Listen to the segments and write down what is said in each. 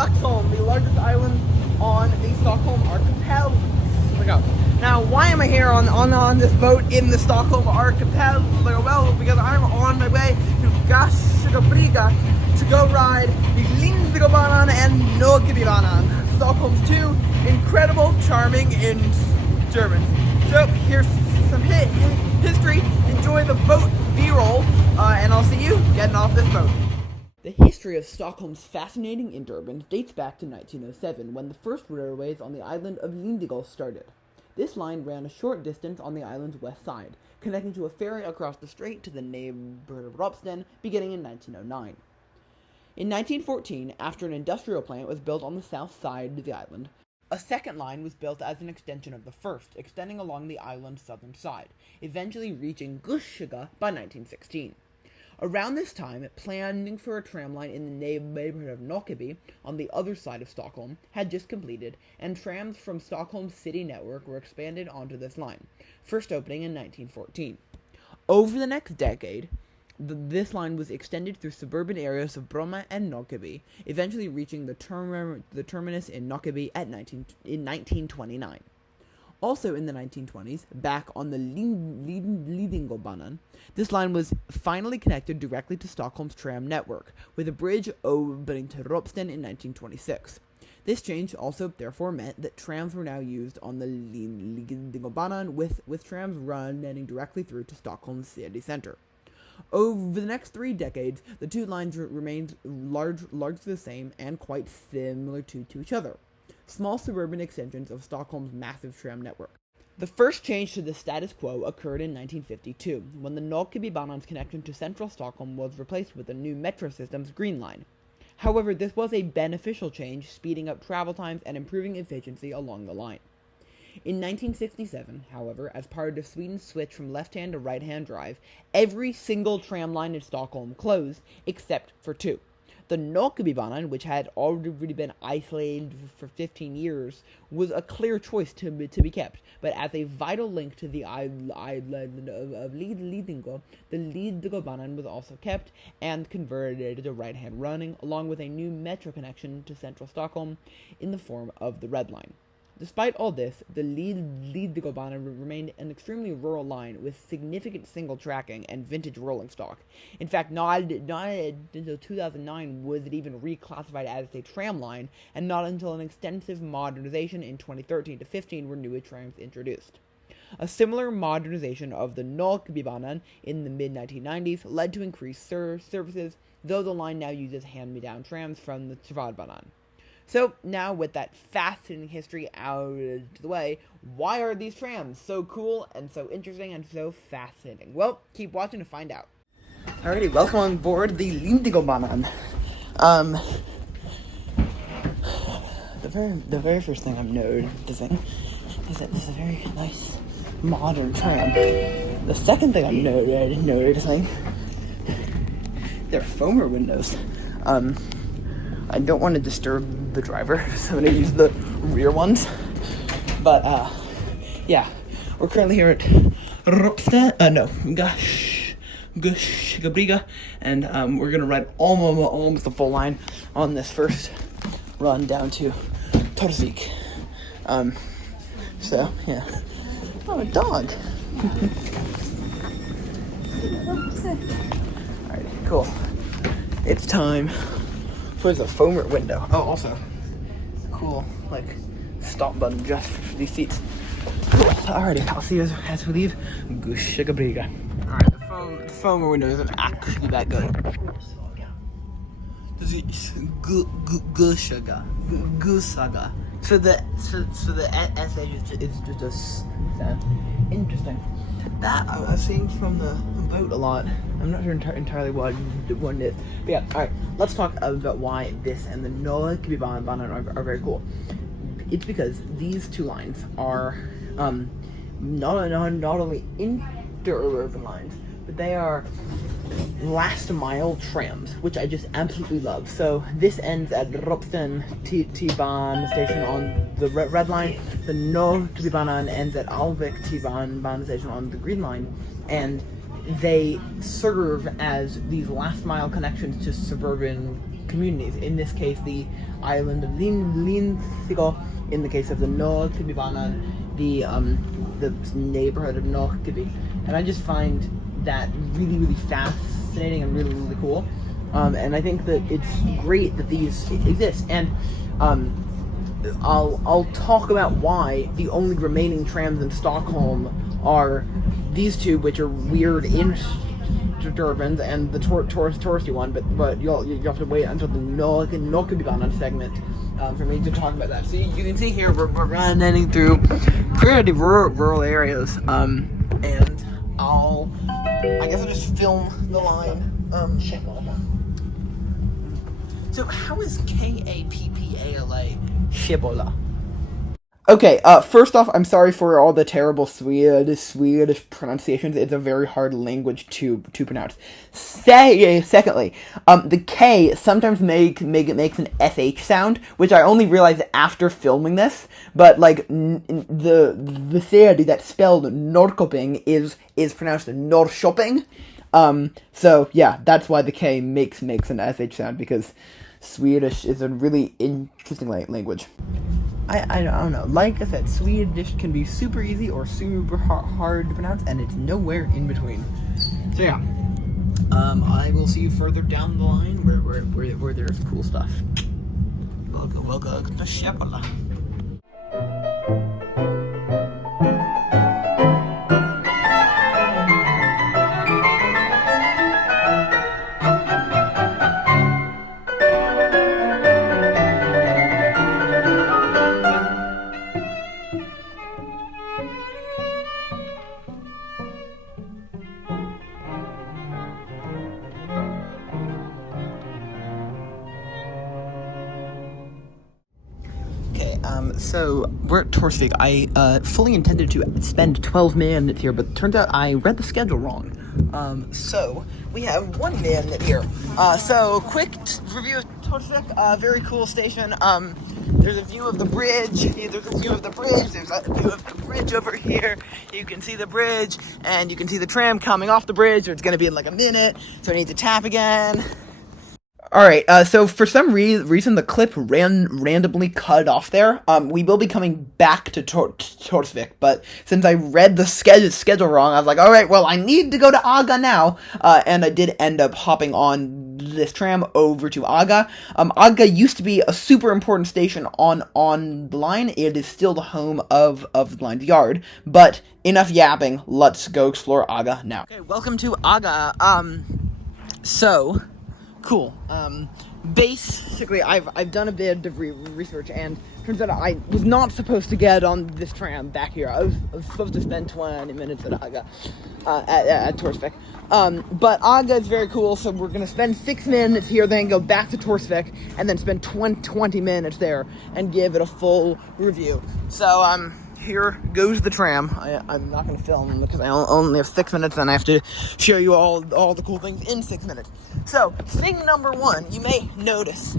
Vaxholm, the largest island on the Stockholm archipelago. Now, why am I here on this boat in the Stockholm archipelago? Well, because I'm on my way to Torsvik to go ride the Lidingöbanan and Nockebybanan, Stockholm's two incredible, charming Interurbans. So here's some history. Enjoy the boat B-roll, and I'll see you getting off this boat. The history of Stockholm's fascinating interurbans dates back to 1907, when the first railways on the island of Lidingö started. This line ran a short distance on the island's west side, connecting to a ferry across the strait to the neighborhood of Ropsten, beginning in 1909. In 1914, after an industrial plant was built on the south side of the island, a second line was built as an extension of the first, extending along the island's southern side, eventually reaching Gushaga by 1916. Around this time, planning for a tram line in the neighborhood of Nockeby, on the other side of Stockholm, had just completed, and trams from Stockholm's city network were expanded onto this line, first opening in 1914. Over the next decade, this line was extended through suburban areas of Bromma and Nockeby, eventually reaching the terminus in Nockeby in 1929. Also in the 1920s, back on the Lidingöbanan, this line was finally connected directly to Stockholm's tram network, with a bridge opening to Ropsten in 1926. This change also therefore meant that trams were now used on the Lidingöbanan, with trams running directly through to Stockholm's city centre. Over the next 3 decades, the two lines remained largely the same and quite similar to each other. Small suburban extensions of Stockholm's massive tram network. The first change to the status quo occurred in 1952, when the Nockebybanan's connection to central Stockholm was replaced with the new metro system's Green Line. However, this was a beneficial change, speeding up travel times and improving efficiency along the line. In 1967, however, as part of Sweden's switch from left-hand to right-hand drive, every single tram line in Stockholm closed, except for 2. The Nockebybanan, which had already been isolated for 15 years, was a clear choice to be kept, but as a vital link to the island of Lidingö, the Lidingöbanan was also kept and converted to right-hand running, along with a new metro connection to central Stockholm in the form of the Red Line. Despite all this, the Lidingöbanan remained an extremely rural line with significant single tracking and vintage rolling stock. In fact, not until 2009 was it even reclassified as a tram line, and not until an extensive modernization in 2013 to 15 were newer trams introduced. A similar modernization of the Nockebybanan in the mid-1990s led to increased services, though the line now uses hand-me-down trams from the T-Bana. So, now with that fascinating history out of the way, why are these trams so cool and so interesting and so fascinating? Well, keep watching to find out. Alrighty, welcome on board the Lidingöbanan. The very first thing I'm noticing is that this is a very nice, modern tram. The second thing I'm noticing, they're foamer windows. I don't want to disturb the driver, so I'm going to use the rear ones. But, yeah, we're currently here at Gushaga, and we're going to ride almost the full line on this first run down to Torsvik. So, yeah. Oh, a dog. Alright, cool. It's time for the foamer window. Oh, also, cool, like, stop button just for these seats. Cool. Alrighty, I'll see you as we leave Gushaga. Alright, the foamer window isn't actually that good. This is Gushaga. So the SH is just a sound. Interesting. That I was seeing from the boat a lot. I'm not sure entirely what it is. But yeah, alright, let's talk about why this and the Nockebybanan are very cool. It's because these two lines are not only interurban lines, but they are last mile trams, which I just absolutely love. So this ends at Ropsten T-Bana Station on the red line. The Nockebybanan ends at Alvik T-Bana Station on the green line, and they serve as these last mile connections to suburban communities. In this case, the island of Lidingö. In the case of the Nockebybanan, the neighborhood of Nockeby. And I just find that really, really fascinating and really, really cool. And I think that it's great that these exist. And I'll talk about why the only remaining trams in Stockholm are these two, which are weird Interurbans, and the touristy one. But you'll have to wait until the Nockebybanan segment for me to talk about that. So you can see here we're running through pretty rural areas. And I guess I'll just film the line. So how is Kappala Shibola? Okay, first off, I'm sorry for all the terrible Swedish pronunciations. It's a very hard language to pronounce. Secondly, the K sometimes makes an SH sound, which I only realized after filming this. But like the city that's spelled Norrköping is pronounced Norrköping. So yeah, that's why the K makes an SH sound, because Swedish is a really interesting language. I don't know. Like I said, Swedish can be super easy or super hard to pronounce, and it's nowhere in between. So yeah, I will see you further down the line where there's cool stuff. Welcome to Shibola. So we're at Torsvik. I fully intended to spend 12 minutes here, but it turns out I read the schedule wrong. So we have 1 minute here. So quick review of Torsvik. Very cool station. There's a view of the bridge. There's a view of the bridge over here. You can see the bridge, and you can see the tram coming off the bridge. It's going to be in like a minute, so I need to tap again. Alright, so for some reason the clip randomly cut off there. We will be coming back to Torsvik, but since I read the schedule wrong, I was like, alright, well, I need to go to AGA now, and I did end up hopping on this tram over to AGA. AGA used to be a super important station on the line. It is still the home of the Blind Yard, but enough yapping, let's go explore AGA now. Okay, welcome to AGA. So cool. Basically, I've done a bit of research, and turns out I was not supposed to get on this tram back here. I was supposed to spend 20 minutes at AGA, at Torsvik. But AGA is very cool, so we're gonna spend 6 minutes here, then go back to Torsvik, and then spend 20 minutes there, and give it a full review. So, here goes the tram. I'm not going to film because I only have 6 minutes, and I have to show you all the cool things in 6 minutes. So, thing number one, you may notice,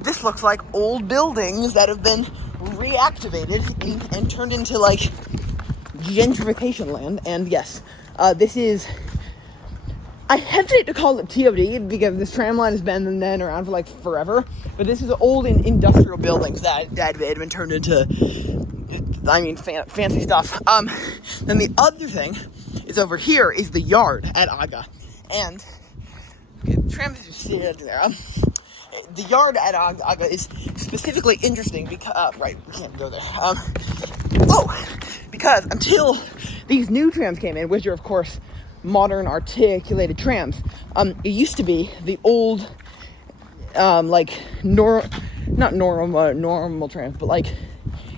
this looks like old buildings that have been reactivated and turned into, like, gentrification land. And yes, this is... I hesitate to call it TOD because this tram line has been around for, like, forever. But this is old industrial buildings that had been turned into... fancy stuff. Then the other thing is over here is the yard at AGA. And, okay, the tram is just sitting there. The yard at AGA is specifically interesting because, right, we can't go there. Because until these new trams came in, which are, of course, modern articulated trams, it used to be the old, not normal trams, but, like,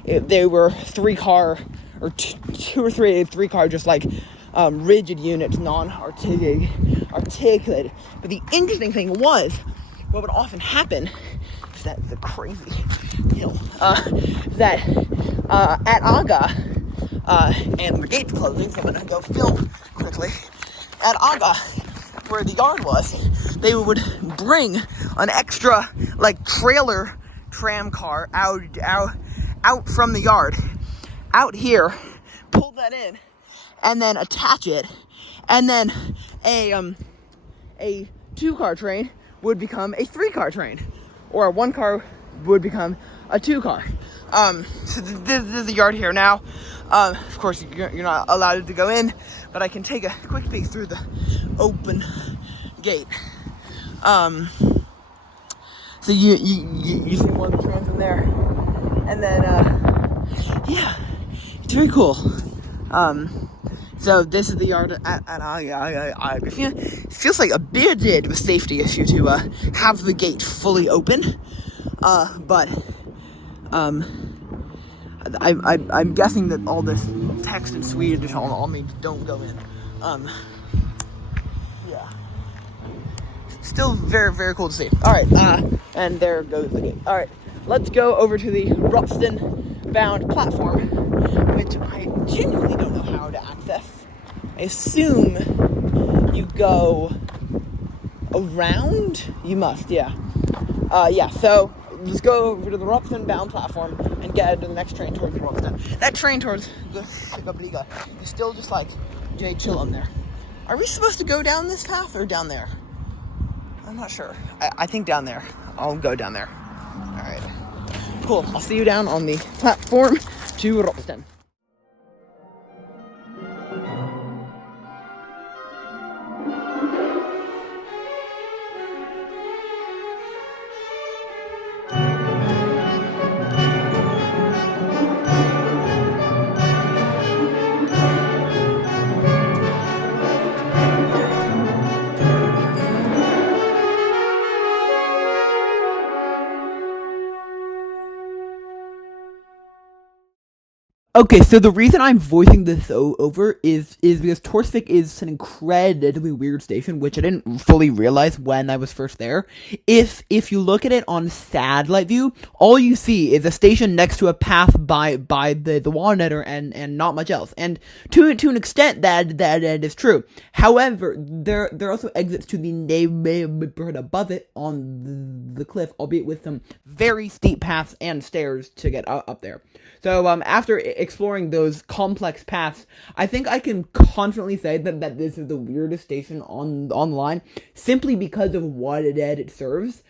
they were 3-car or 2 or 3-car, just like rigid units, non-articulated. But the interesting thing was, what would often happen is that the crazy hill that at AGA and the gates closing. So I'm gonna go film quickly at AGA, where the yard was. They would bring an extra like trailer tram car out from the yard, out here, pull that in, and then attach it, and then a 2-car train would become a 3-car train, or a 1-car would become a 2-car. So this is the yard here now. Of course, you're not allowed to go in, but I can take a quick peek through the open gate. So you see one of the trams in there, and then yeah, it's very cool. So this is the yard at AGA. It feels like a bit of a safety issue to have the gate fully open, but I'm guessing that all this text in Swedish all means don't go in. Yeah. Still very, very cool to see. Alright, and there goes the gate. Alright, let's go over to the Ropsten-bound platform, which I genuinely don't know how to access. I assume you go around? You must, yeah. Yeah, so let's go over to the Ropsten-bound platform and get to the next train towards Ropsten. That train towards Nockeby is still just like, Jay, chill on there. Are we supposed to go down this path or down there? I'm not sure. I think down there. I'll go down there. Alright. Cool. I'll see you down on the platform to Ropsten. Okay, so the reason I'm voicing this over is because Torsvik is an incredibly weird station, which I didn't fully realize when I was first there. If you look at it on satellite view, all you see is a station next to a path by the water and not much else. And to an extent that is true. However, there are also exits to the neighborhood above it on the cliff, albeit with some very steep paths and stairs to get up there. So after exploring those complex paths, I think I can confidently say that this is the weirdest station on the line, simply because of what it serves.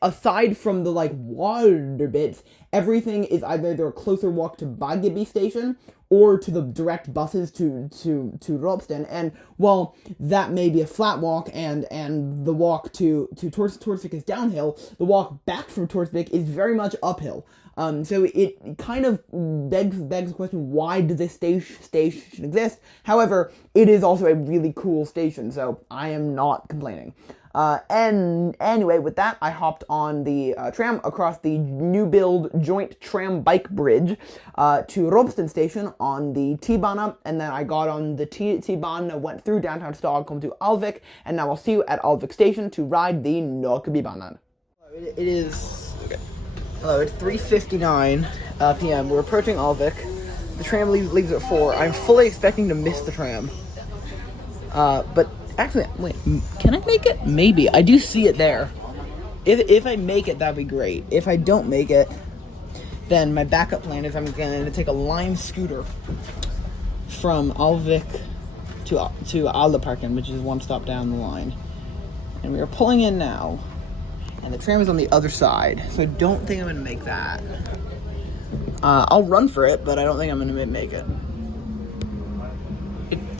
Aside from the water bits, everything is either a closer walk to AGA Station or to the direct buses to Ropsten. And while that may be a flat walk and the walk to Torsvik is downhill, the walk back from Torsvik is very much uphill. So it kind of begs the question, why does this station exist? However, it is also a really cool station, so I am not complaining. And anyway, with that, I hopped on the tram across the new build joint tram bike bridge to Ropsten station on the T-Bana, and then I got on the T-Bana, went through downtown Stockholm to Alvik, and now I'll see you at Alvik station to ride the Nockebybanan. It is... Okay. Hello, it's 3:59 p.m. We're approaching Alvik. The tram leaves at 4. I'm fully expecting to miss the tram. But actually, wait, can I make it? Maybe. I do see it there. If I make it, that'd be great. If I don't make it, then my backup plan is I'm going to take a Lime scooter from Alvik to Alléparken, which is one stop down the line. And we are pulling in now. And the tram is on the other side, so I don't think I'm going to make that. I'll run for it, but I don't think I'm going to make it.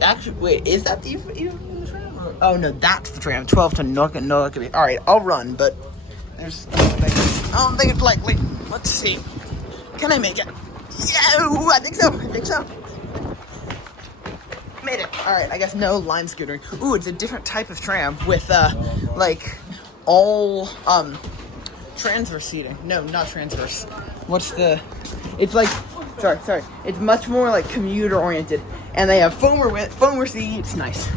Actually, wait, is that even the tram? Or? Oh, no, that's the tram. 12 to Nockeby. Alright, I'll run, but I don't think it's likely. Let's see. Can I make it? Yeah, I think so. Made it. Alright, I guess no Lime scootering. Ooh, it's a different type of tram with, all transverse seating. No, not transverse. It's like sorry. It's much more like commuter oriented, and they have foamer seats. Nice.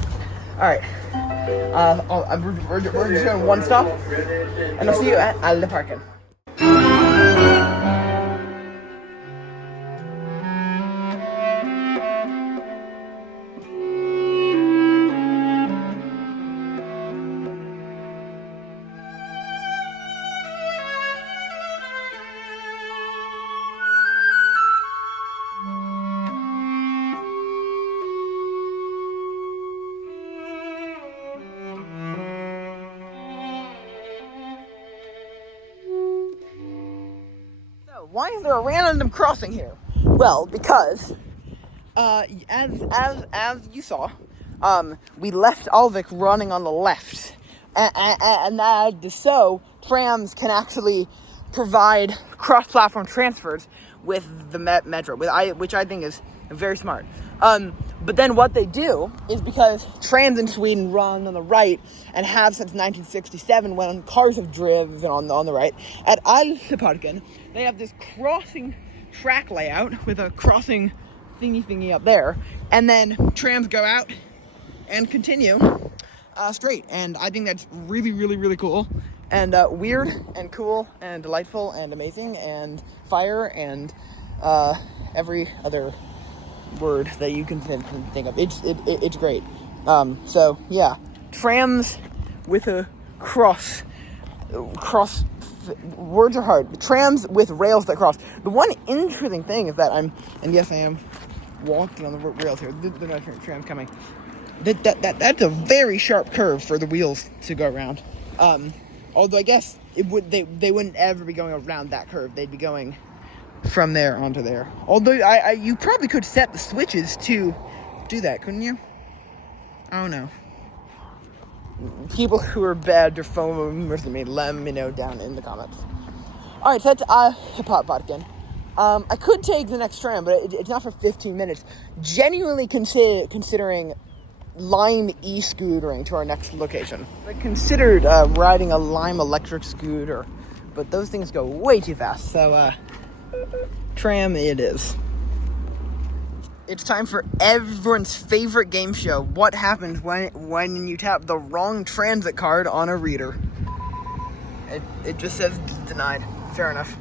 All right. We're just going one stop, and I'll see you at Alléparken. why is there a random crossing here? Well, because as you saw, we left Alvik running on the left, and that so trams can actually provide cross-platform transfers with the metro, which I think is very smart. But then what they do is, because trams in Sweden run on the right and have since 1967, when cars have driven on the right, at Alléparken they have this crossing track layout with a crossing thingy up there, and then trams go out and continue straight. And I think that's really, really, really cool, and weird, and cool, and delightful, and amazing, and fire, and every other word that you can think of. It's great. So yeah, trams with a cross. Words are hard. Trams with rails that cross. The one interesting thing is that and yes, I am walking on the rails here. There's no trams coming. That's a very sharp curve for the wheels to go around. Although I guess they wouldn't ever be going around that curve. They'd be going from there onto there. Although you probably could set the switches to do that, couldn't you? I don't know. People who are bad or phone me, let me know down in the comments. Alright, so that's Alléparken. I could take the next tram, but it's not for 15 minutes. Genuinely considering Lime e-scootering to our next location. I considered riding a Lime electric scooter, but those things go way too fast, so tram it is. It's time for everyone's favorite game show. What happens when you tap the wrong transit card on a reader? It just says denied. Fair enough.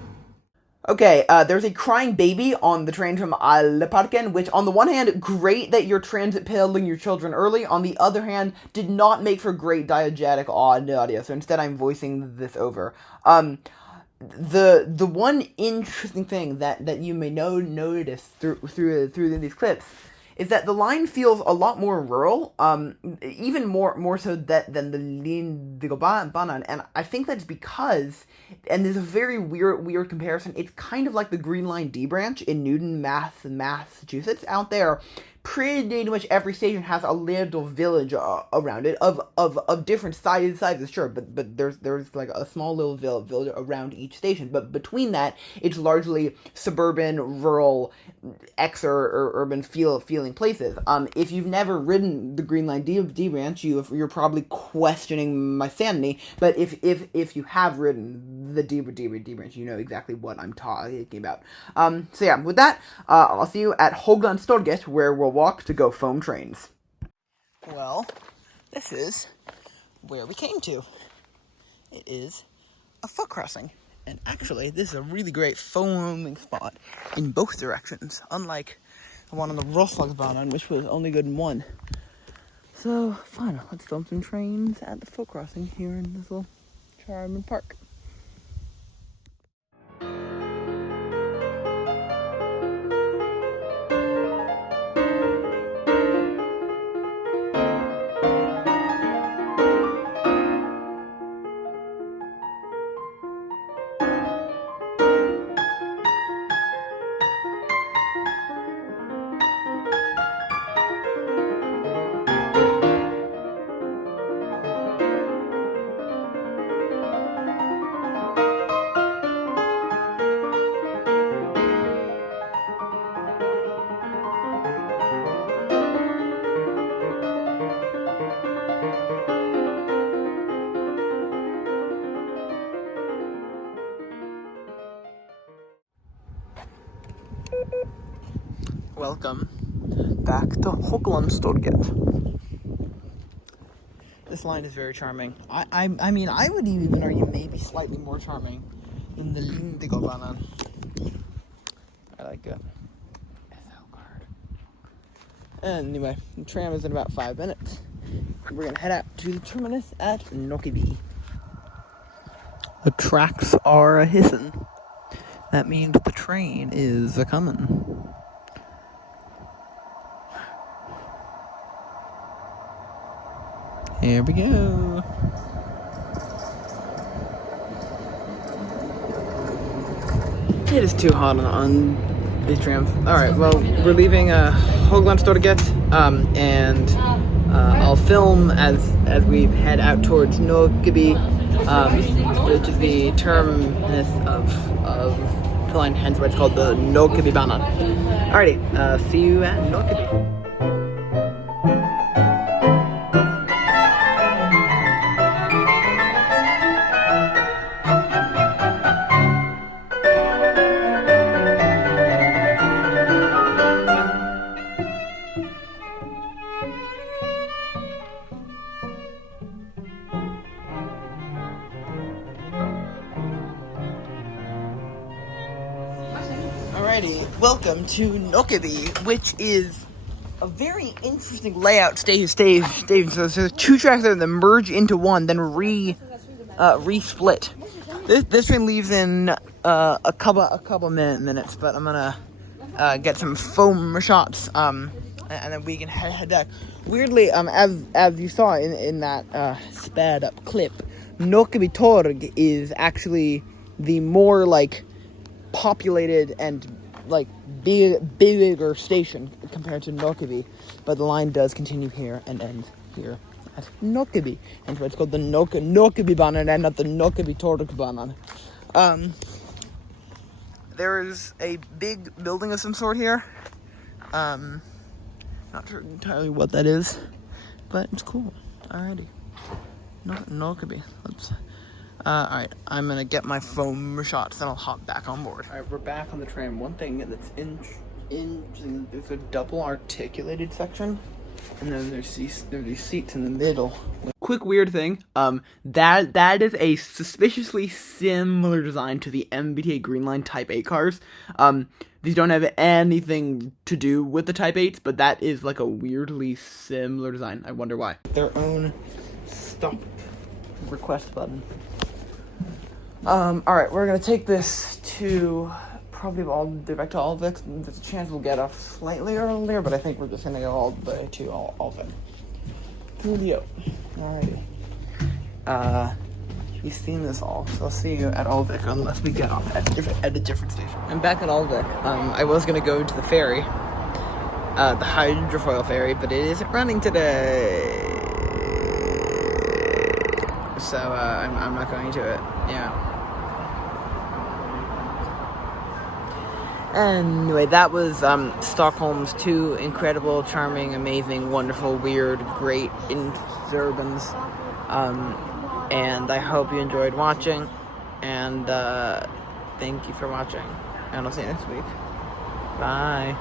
Okay, there's a crying baby on the train from Alléparken, which on the one hand, great that you're transit pedaling your children early. On the other hand, did not make for great diegetic audio, so instead I'm voicing this over. The one interesting thing that you may notice through these clips is that the line feels a lot more rural, even more so than the Lidingöbanan, and I think that's because, and there's a very weird comparison, it's kind of like the Green Line D branch in Newton, Massachusetts. Out there, pretty much every station has a little village around it of different sizes, sure, but there's like a small little village around each station. But between that, it's largely suburban, rural, or urban feeling places. If you've never ridden the Green Line D branch, you're probably questioning my sanity. But if you have ridden the D branch, you know exactly what I'm talking about. So yeah, with that, I'll see you at Höglandstorget, where we'll walk to go foam trains. Well, this is where we came to. It is a foot crossing. And actually, this is a really great foaming spot in both directions, unlike the one on the Roslagsbanan, which was only good in one. So, fine, let's film some trains at the foot crossing here in this little charming park. Welcome back to Höglandstorget. This line is very charming. I mean, I would even argue maybe slightly more charming than the Lidingöbanan. I like it. SL card. Anyway, the tram is in about 5 minutes. We're gonna head out to the terminus at Nockeby. The tracks are a hissin'. That means the train is a comin'. Here we go. It is too hot on these trams. Alright, well, we're leaving Höglandstorget, and I'll film as we head out towards Nockeby, which is the terminus of the line, hence why it's called the Nockebybanan. Alrighty, see you at Nockeby. Alrighty, welcome to Nockeby, which is a very interesting layout station. So there's two tracks there that merge into one, then re-split. This train leaves in a couple minutes, but I'm gonna get some foam shots, and then we can head back. Weirdly, as you saw in that sped up clip, Nockebytorg is actually the more like populated and like bigger station compared to Nockeby, but the line does continue here and ends here at Nockeby, and so it's called the Nockebybanan and not the Nockebytorgbanan. There is a big building of some sort here. Not sure entirely what that is, but it's cool. Alrighty, Nockeby. Alright, I'm gonna get my foam shots and I'll hop back on board. Alright, we're back on the train. One thing that's interesting, there's a double articulated section, and then there's these seats in the middle. Quick weird thing, that is a suspiciously similar design to the MBTA Green Line Type 8 cars. These don't have anything to do with the Type 8s, but that is like a weirdly similar design. I wonder why. Their own stop request button. Alright, we're gonna take this to probably all the way back to Alvik. There's a chance we'll get off slightly earlier, but I think we're just gonna go all the way to Alvik. Coolio. Alrighty. You've seen this all, so I'll see you at Alvik unless we get off at a different station. I'm back at Alvik. I was gonna go to the ferry, the hydrofoil ferry, but it isn't running today. So, I'm not going to it. Yeah. Anyway, that was Stockholm's two incredible, charming, amazing, wonderful, weird, great Interurbans. And I hope you enjoyed watching. And thank you for watching. And I'll see you next week. Bye.